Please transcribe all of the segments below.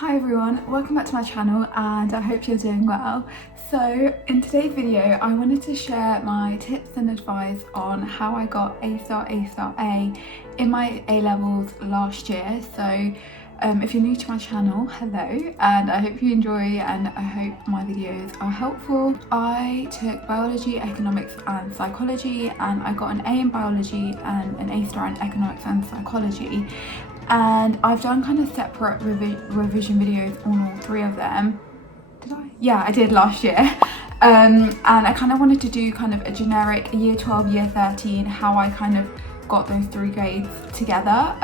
Hi everyone, welcome back to my channel and I hope you're doing well. So in today's video I wanted to share my tips and advice on how I got A star A in my A-levels last year. So if you're new to my channel, hello, and I hope you enjoy and I hope my videos are helpful. I took biology, economics and psychology, and I got an A in biology and an A star in economics and psychology. And I've done kind of separate revision videos on all three of them. Did I? Yeah, I did last year. And I kind of wanted to do kind of a generic year 12, year 13, how I kind of got those three grades together.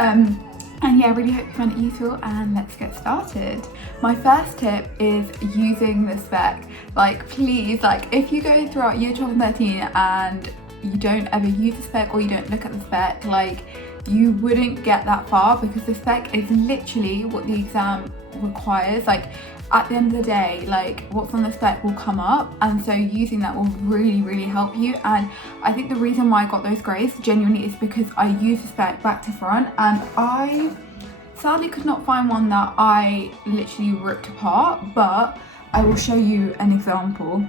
And yeah, I really hope you find it useful, and let's get started. My first tip is using the spec. Like, please, like if you go throughout year 12 and 13 and you don't ever use the spec or you don't look at the spec, like you wouldn't get that far, because the spec is literally what the exam requires. Like at the end of the day, like what's on the spec will come up, and so using that will really help you. And I think the reason why I got those grades genuinely is because I used the spec back to front, and I sadly could not find one that I literally ripped apart, but I will show you an example.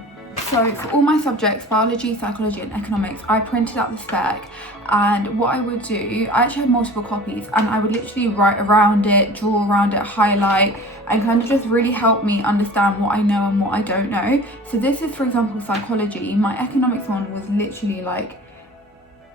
So for all my subjects, biology, psychology and economics, I printed out the spec, and what I would do, I actually had multiple copies, and I would literally write around it, draw around it, highlight, and kind of just really help me understand what I know and what I don't know. So this is, for example, psychology. My economics one was literally like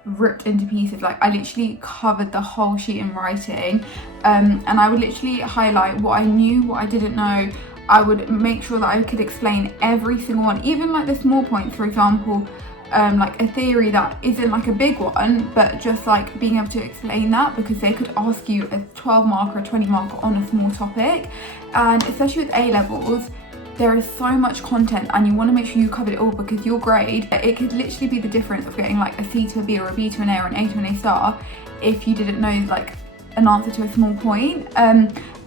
ripped into pieces. Like I literally covered the whole sheet in writing, and I would literally highlight what I knew, what I didn't know. I would make sure that I could explain every single one, even like the small points, for example, like a theory that isn't like a big one, but just like being able to explain that, because they could ask you a 12 marker, a 20 marker on a small topic. And especially with A-levels, there is so much content and you want to make sure you covered it all, because your grade, it could literally be the difference of getting like a C to a B or a B to an A or an A to an A star if you didn't know like an answer to a small point.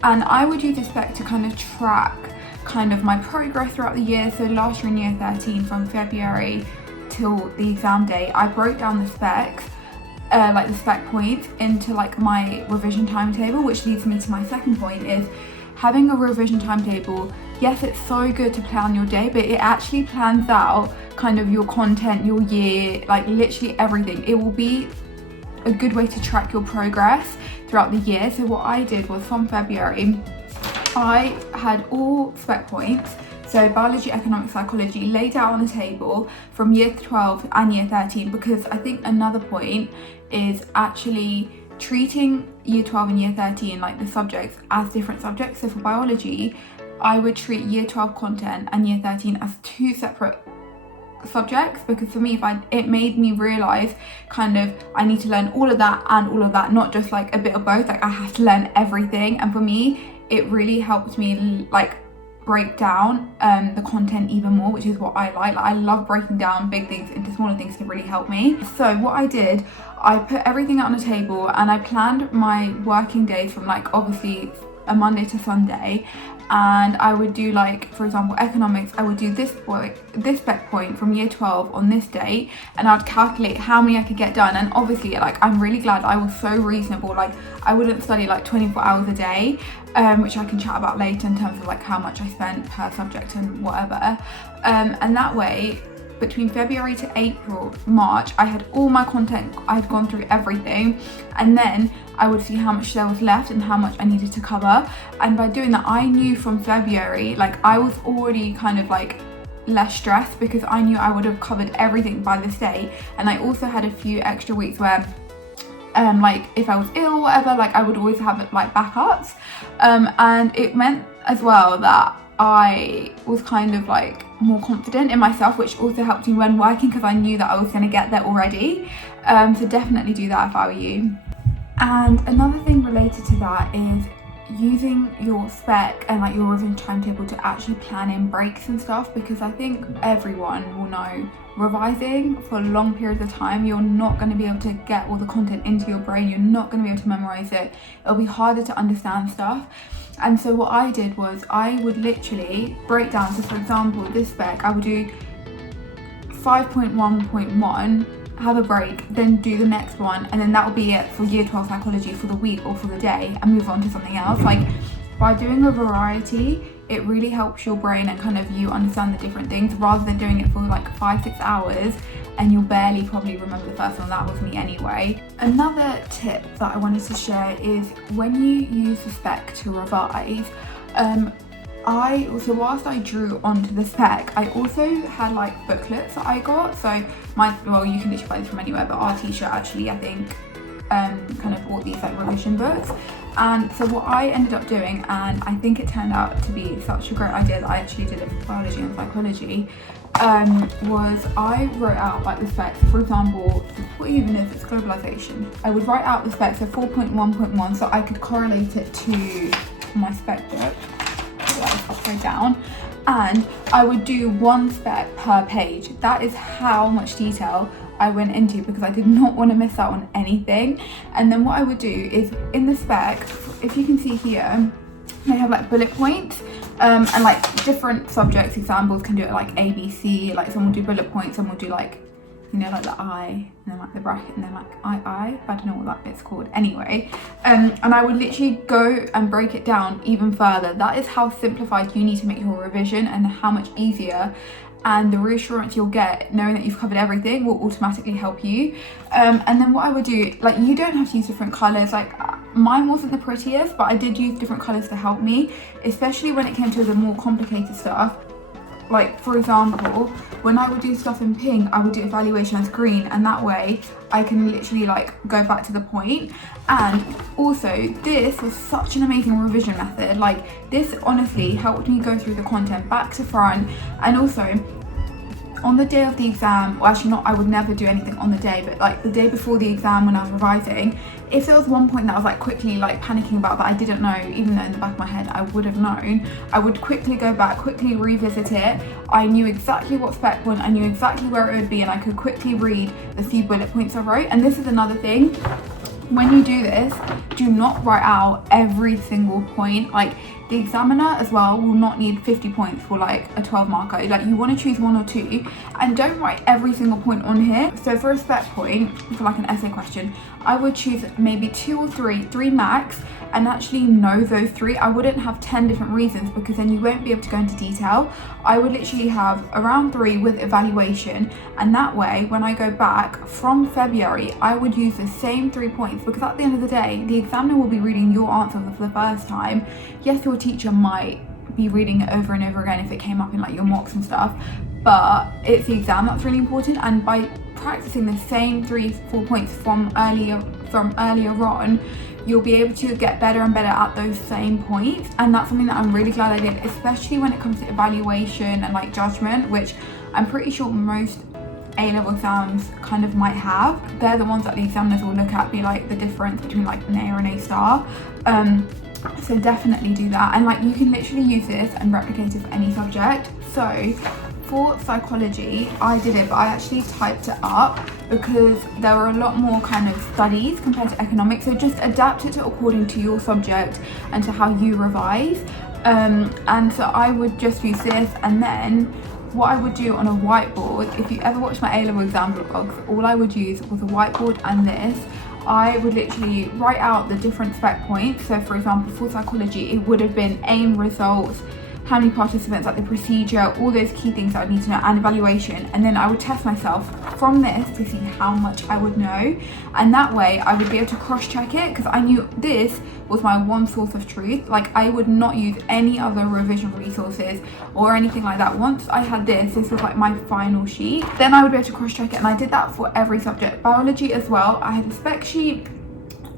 And I would use the spec to kind of track kind of my progress throughout the year. So last year in year 13, from February till the exam day, I broke down the specs, like the spec points, into like my revision timetable, which leads me to my second point, is having a revision timetable. Yes, it's so good to plan your day, but it actually plans out kind of your content, your year, like literally everything. It will be a good way to track your progress throughout the year. So what I did was, from February, I had all spec points, so biology, economics, psychology, laid out on the table from year 12 and year 13, because I think another point is actually treating year 12 and year 13, like the subjects, as different subjects. So for biology, I would treat year 12 content and year 13 as two separate subjects, because for me, it made me realize kind of I need to learn all of that and all of that, not just like a bit of both. Like I have to learn everything, and for me it really helped me like break down the content even more, which is what I like. I love breaking down big things into smaller things to really help me. So what I did, I put everything out on the table and I planned my working days from like obviously a Monday to Sunday. And I would do, like, for example, economics, I would do this spec point from year 12 on this date, and I'd calculate how many I could get done. And obviously, like, I'm really glad I was so reasonable. Like, I wouldn't study like 24 hours a day, which I can chat about later in terms of like how much I spent per subject and whatever. And that way, between February to April, March, I had all my content, I had gone through everything, and then I would see how much there was left and how much I needed to cover. And by doing that, I knew from February, like I was already kind of like less stressed, because I knew I would have covered everything by this day. And I also had a few extra weeks where like if I was ill or whatever, like I would always have like backups, and it meant as well that I was kind of like more confident in myself, which also helped me when working, because I knew that I was going to get there already. So definitely do that if I were you. And another thing related to that is using your spec and like your revision timetable to actually plan in breaks and stuff, because I think everyone will know revising for long periods of time, you're not going to be able to get all the content into your brain, you're not going to be able to memorize it, it'll be harder to understand stuff. And so what I did was I would literally break down. So for example, this spec, I would do 5.1.1, have a break, then do the next one, and then that will be it for year 12 psychology for the week or for the day, and move on to something else. Like by doing a variety, it really helps your brain and kind of you understand the different things rather than doing it for like 5-6 hours and you'll barely probably remember the first one. That was me anyway. Another tip that I wanted to share is when you use the Spec to revise, so whilst I drew onto the Spec, I also had like booklets that I got. So well, you can literally buy this from anywhere, but our teacher actually, I think, kind of bought these like revision books. And so what I ended up doing, and I think it turned out to be such a great idea that I actually did it for biology and psychology, was I wrote out like the specs. For example, what even is it's globalization. I would write out the specs, so 4.1.1, so I could correlate it to my spec book. Upside down, and I would do one spec per page. That is how much detail I went into because I did not want to miss out on anything. And then what I would do is in the spec, if you can see here, they have like bullet points and like different subjects. Examples can do it like ABC, like some will do bullet points, some will do like, you know, like the I, and then like the bracket, and then like I don't know what that bit's called. Anyway, and I would literally go and break it down even further. That is how simplified you need to make your revision, and how much easier, and the reassurance you'll get knowing that you've covered everything will automatically help you. And then what I would do, like, you don't have to use different colours. Like, mine wasn't the prettiest, but I did use different colours to help me, especially when it came to the more complicated stuff. Like, for example, when I would do stuff in pink, I would do evaluation as green, and that way I can literally like go back to the point. And also, this was such an amazing revision method. Like, this honestly helped me go through the content back to front. And also, on the day of the exam, well, actually not, I would never do anything on the day, but like the day before the exam when I was revising, if there was one point that I was like quickly like panicking about that I didn't know, even though in the back of my head I would have known, I would quickly go back, quickly revisit it. I knew exactly what spec one, I knew exactly where it would be, and I could quickly read the few bullet points I wrote. And this is another thing, when you do this, do not write out every single point. Like, the examiner as well will not need 50 points for like a 12 marker. Like, you want to choose 1 or 2, and don't write every single point on here. So for a spec point, for like an essay question, I would choose maybe 2 or 3 max, and actually know those 3. I wouldn't have 10 different reasons, because then you won't be able to go into detail. I would literally have around 3 with evaluation, and that way when I go back from February, I would use the same 3 points, because at the end of the day, the examiner will be reading your answer for the first time. Yes, your teacher might be reading it over and over again if it came up in like your mocks and stuff, but it's the exam that's really important. And by practicing the same 3-4 points from earlier on, you'll be able to get better and better at those same points. And that's something that I'm really glad I did, especially when it comes to evaluation and like judgment, which I'm pretty sure most A-level exams kind of might have. They're the ones that the examiners will look at, be like the difference between like an A or an A star. So definitely do that, and like you can literally use this and replicate it for any subject. So for psychology, I did it, but I actually typed it up because there were a lot more kind of studies compared to economics. So just adapt it to according to your subject and to how you revise. And so I would just use this, and then what I would do on a whiteboard, if you ever watch my A-level exam vlogs, all I would use was a whiteboard and this. I would literally write out the different spec points. So for example, for psychology, it would have been aim, results, how many participants, like the procedure, all those key things that I need to know, and evaluation. And then I would test myself from this to see how much I would know. And that way I would be able to cross-check it, because I knew this was my one source of truth. Like, I would not use any other revision resources or anything like that. Once I had this was like my final sheet. Then I would be able to cross-check it, and I did that for every subject. Biology as well, I had a spec sheet,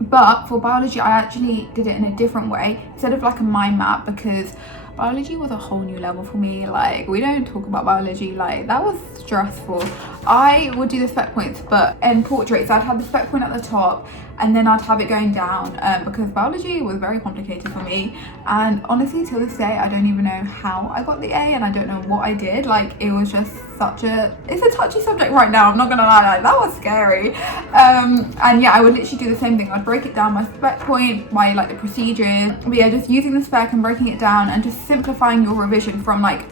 but for biology I actually did it in a different way, instead of like a mind map, because biology was a whole new level for me. Like, we don't talk about biology, like that was stressful. I would do the spec points, but in portraits I'd have the spec point at the top, and then I'd have it going down, because biology was very complicated for me. And honestly, till this day, I don't even know how I got the A, and I don't know what I did. Like, it was just it's a touchy subject right now, I'm not gonna lie. Like, that was scary. And yeah, I would literally do the same thing. I'd break it down, my spec point, my like the procedures, but yeah, just using the spec and breaking it down and just simplifying your revision from like,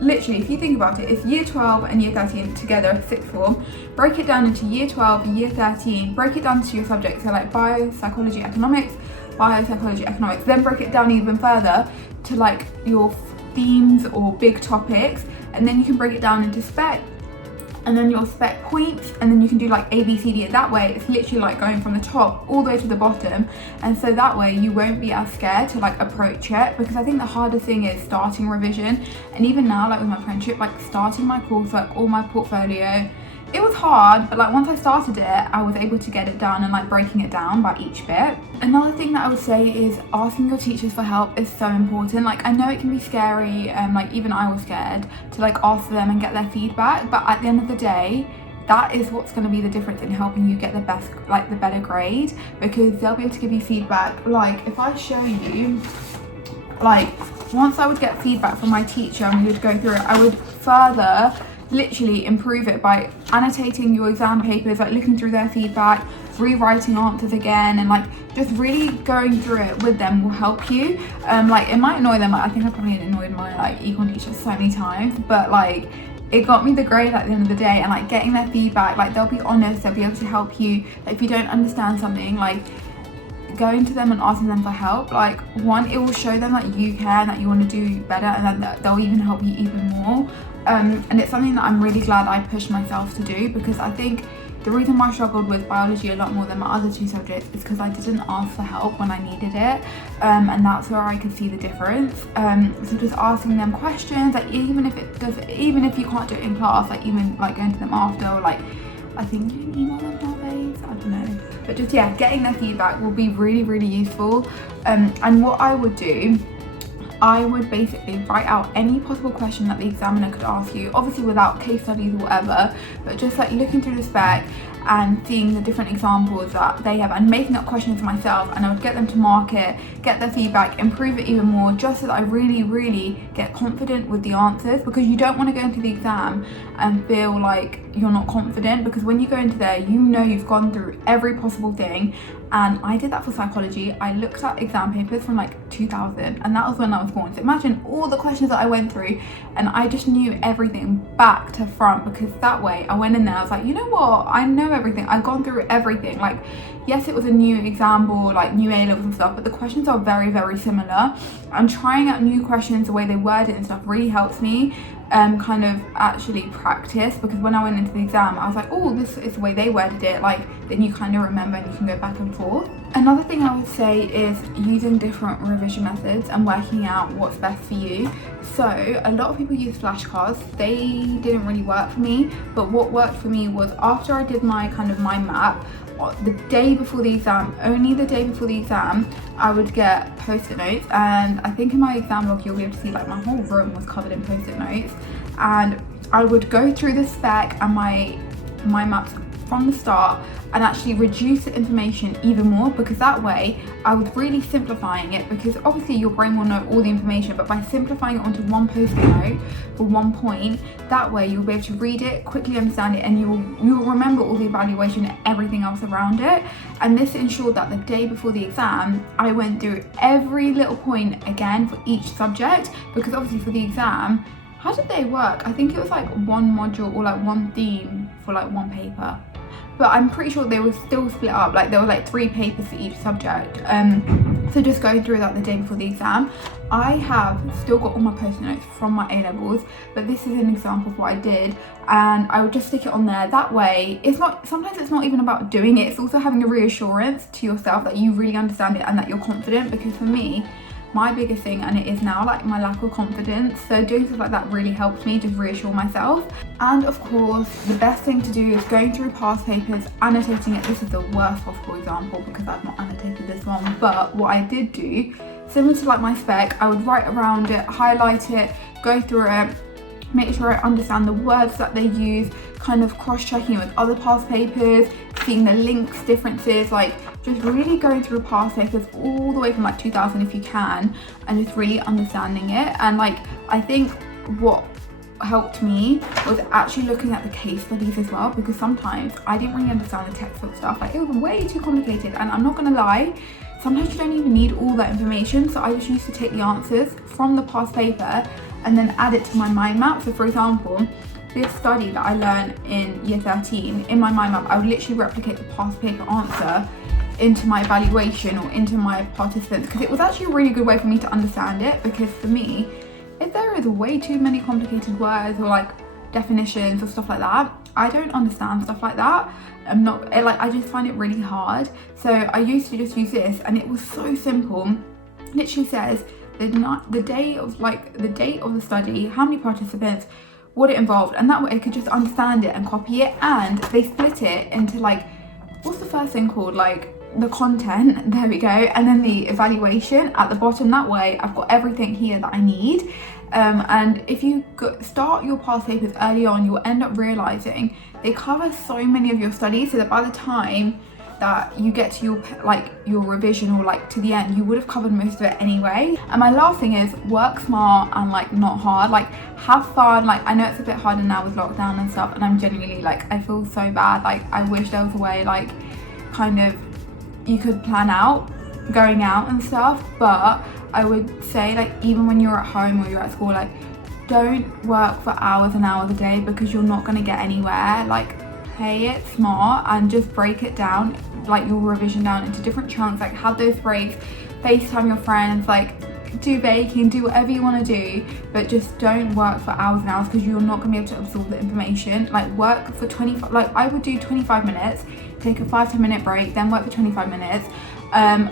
literally, if you think about it, it's year 12 and year 13 together, sixth form. Break it down into year 12, year 13, break it down to your subjects, so like bio, psychology, economics, biopsychology, economics, then break it down even further to like your themes or big topics, and then you can break it down into spec, and then your spec points, and then you can do like A, B, C, D. That way it's literally like going from the top all the way to the bottom, and so that way you won't be as scared to like approach it, because I think the hardest thing is starting revision. And even now, like with my friendship, like starting my coursework or my portfolio, it was hard, but like once I started it, I was able to get it done and like breaking it down by each bit. Another thing that I would say is asking your teachers for help is so important. Like I know it can be scary, like even I was scared to like ask them and get their feedback, but at the end of the day, that is what's going to be the difference in helping you get the best, like the better grade, because they'll be able to give you feedback. Like if I show you, like once I would get feedback from my teacher and we would go through it, I would further literally improve it by annotating your exam papers, like looking through their feedback, rewriting answers again, and like just really going through it with them will help you. Like it might annoy them, like, I think I probably annoyed my like econ teacher so many times, but like it got me the grade at the end of the day. And like getting their feedback, like they'll be honest, they'll be able to help you. Like if you don't understand something, like going to them and asking them for help, like one, it will show them that you care and that you want to do better, and then they'll even help you even more. And it's something that I'm really glad I pushed myself to do, because I think the reason why I struggled with biology a lot more than my other two subjects is because I didn't ask for help when I needed it, and that's where I could see the difference. So just asking them questions, like even if you can't do it in class, like even like going to them after, or like I think you can email them nowadays, I don't know, but just yeah, getting their feedback will be really, really useful. And what I would do, I would basically write out any possible question that the examiner could ask you, obviously without case studies or whatever, but just like looking through the spec and seeing the different examples that they have and making up questions myself, and I would get them to mark it, get their feedback, improve it even more, just so that I really, really get confident with the answers, because you don't want to go into the exam and feel like you're not confident, because when you go into there, you know you've gone through every possible thing. And I did that for psychology. I looked at exam papers from like 2000, and that was when I was born. So imagine all the questions that I went through, and I just knew everything back to front, because that way I went in there, I was like, you know what, I know everything, I've gone through everything. Like yes, it was a new exam board, like new A-levels and stuff, but the questions are very, very similar, and trying out new questions, the way they word it and stuff really helps me kind of actually practice, because when I went into the exam I was like, oh, this is the way they worded it, like then you kind of remember and you can go back and forth. Another thing I would say is using different revision methods and working out what's best for you. So a lot of people use flashcards. They didn't really work for me, but what worked for me was after I did my kind of mind map, the day before the exam, only the day before the exam, I would get post-it notes, and I think in my exam log you'll be able to see like my whole room was covered in post-it notes, and I would go through the spec and my maps from the start and actually reduce the information even more, because that way I was really simplifying it, because obviously your brain will know all the information, but by simplifying it onto one post-it note for one point, that way you'll be able to read it, quickly understand it, and you will remember all the evaluation and everything else around it. And this ensured that the day before the exam I went through every little point again for each subject, because obviously for the exam, how did they work? I think it was like one module or like one theme for like one paper, but I'm pretty sure they were still split up, like there were like 3 papers for each subject. So just going through that the day before the exam, I have still got all my post-it notes from my A-levels, but this is an example of what I did, and I would just stick it on there. That way sometimes it's not even about doing it, it's also having the reassurance to yourself that you really understand it and that you're confident, because for me, my biggest thing, and it is now, like my lack of confidence, so doing stuff like that really helps me just reassure myself. And of course the best thing to do is going through past papers, annotating it. This is the worst possible example because I've not annotated this one, but what I did do, similar to like my spec, I would write around it, highlight it, go through it, make sure I understand the words that they use, kind of cross-checking with other past papers, seeing the links, differences, like just really going through past papers all the way from like 2000 if you can, and just really understanding it. And like I think what helped me was actually looking at the case studies as well, because sometimes I didn't really understand the textbook stuff, like it was way too complicated, and I'm not gonna lie, sometimes you don't even need all that information. So I just used to take the answers from the past paper and then add it to my mind map. So for example, this study that I learned in year 13, in my mind map I would literally replicate the past paper answer into my evaluation or into my participants, because it was actually a really good way for me to understand it. Because for me, if there is way too many complicated words or like definitions or stuff like that, I don't understand stuff like that. I just find it really hard. So I used to just use this, and it was so simple. It literally says the date of the study, how many participants, what it involved, and that way I could just understand it and copy it. And they split it into like, what's the first thing called, like the content, there we go, and then the evaluation at the bottom. That way I've got everything here that I need. And if you start your past papers early on, you'll end up realizing they cover so many of your studies, so that by the time that you get to your revision or like to the end, you would have covered most of it anyway. And my last thing is work smart and like not hard. Like have fun. Like I know it's a bit harder now with lockdown and stuff, and I'm genuinely like, I feel so bad. Like I wish there was a way like kind of you could plan out going out and stuff. But I would say, like, even when you're at home or you're at school, like don't work for hours and hours a day, because you're not going to get anywhere. Like play it smart and just break it down, like your revision down into different chunks. Like have those breaks, FaceTime your friends, like do baking, do whatever you want to do, but just don't work for hours and hours, because you're not going to be able to absorb the information. Like work for 25, like I would do 25 minutes, take a 5-10 minute break, then work for 25 minutes,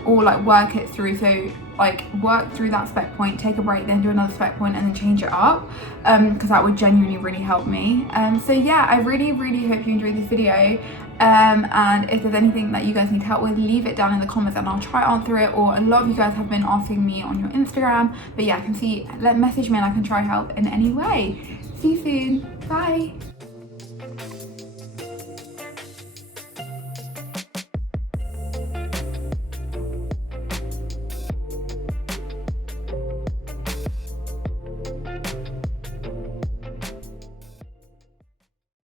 or like work it through. So like work through that spec point, take a break, then do another spec point, and then change it up, because that would genuinely really help me. So yeah, I really hope you enjoyed this video. And if there's anything that you guys need help with, leave it down in the comments and I'll try to answer it. Or a lot of you guys have been asking me on your Instagram, but yeah, I can see, message me and I can try help in any way. See you soon, bye.